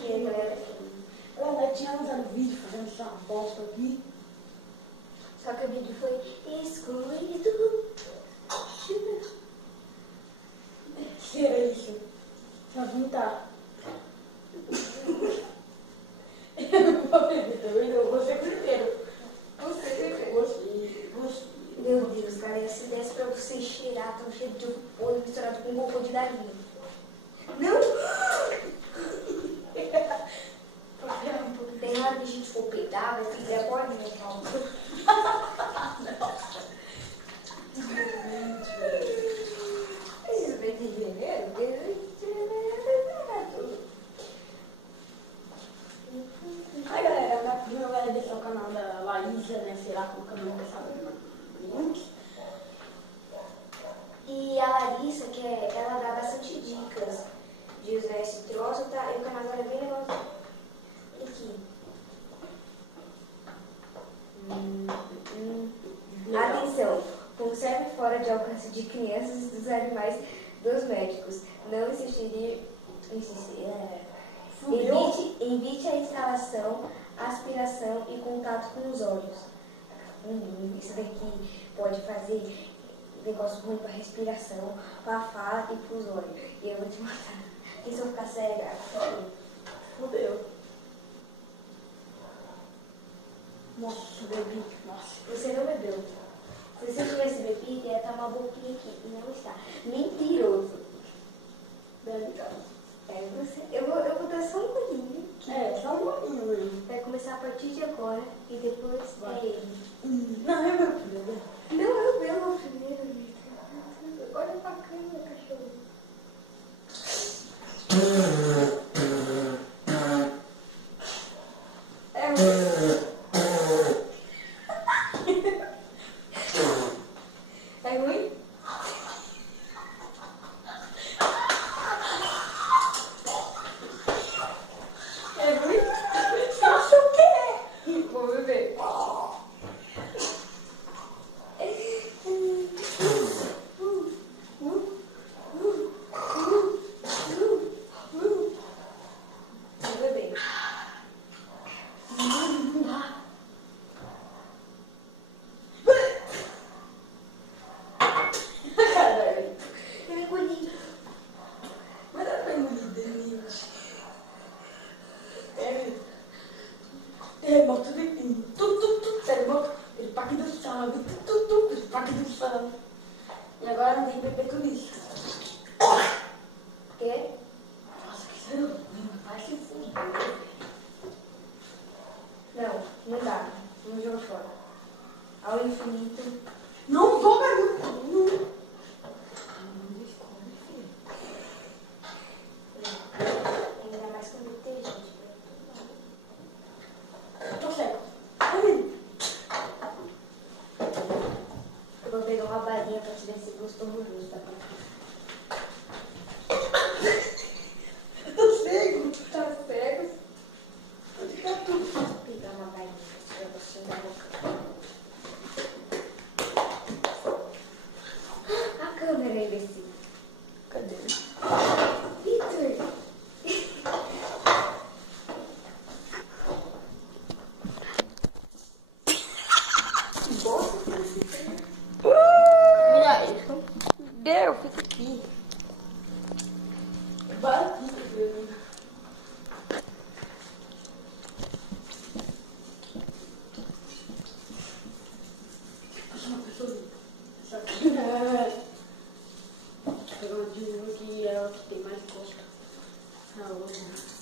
E aí, galera? Ela tinha lançado vídeo fazendo essa bosta aqui. Só que o vídeo foi excluído. Que era isso? Pra juntar. Eu vou beber também, não. Você primeiro. Você primeiro. Você. Meu Deus, galera, se desse pra vocês cheirar, tão cheio de ovo podre misturado com cocô de galinha. Não! Tem hora que a gente for pegar, vai pegar a bolinha, calma. Isso vem de janeiro? Ai, galera, minha prima vai deixar o canal da Laísa, né? Sei lá como que eu não vou saber. E a Larissa, ela dá bastante dicas de usar esse troço, tá? E o canal dela é bem legal. Aqui. Atenção! Conserve fora de alcance de crianças e dos animais dos médicos. Não evite a instalação, aspiração e contato com os olhos. Isso daqui pode fazer negócio ruim para respiração, para fala e para os olhos. E eu vou te matar. E se eu ficar cega, Fudeu. Nossa, bebi. Nossa. você não bebeu. Se você tivesse bebido, ia estar uma boquinha aqui. E não está. Mentiroso. Bebe, cara. É você. Eu vou dar só um golinho. Só um pouquinho mesmo. Vai começar a partir de agora e depois é ele. Não, é meu primeiro. Não, eu bebo primeiro, Vitor. Olha pra câmera, cachorro. É ruim? É ruim? É ruim? Você acha o quê? Vou beber. Caralho. Eu engoli. Mas dá pra engolir dente. Terremoto de terremoto, ele paga do sangue, ele paga do sangue. E agora vem beber tudo isso. Quê? Nossa, que sério, vai se fuder. Não, não dá. Vamos jogar fora. Ao infinito. Não vou beber, não. Ainda mais quando tem gente. Tô seco. Eu vou pegar uma balinha pra te ver se gostou gostoso, tá bom? Tô cego. Tá cego? Vou ficar tudo. Vou pegar uma balinha pra te ver gostinho da boca. A câmera, imbecil. Cadê? Vitor! Que bosta. Mira isso. Deu, fica aqui. Bati, meu. Eu sou uma pessoa limpa. Só que pegou uma diva que é ela que tem mais gosto. A outra.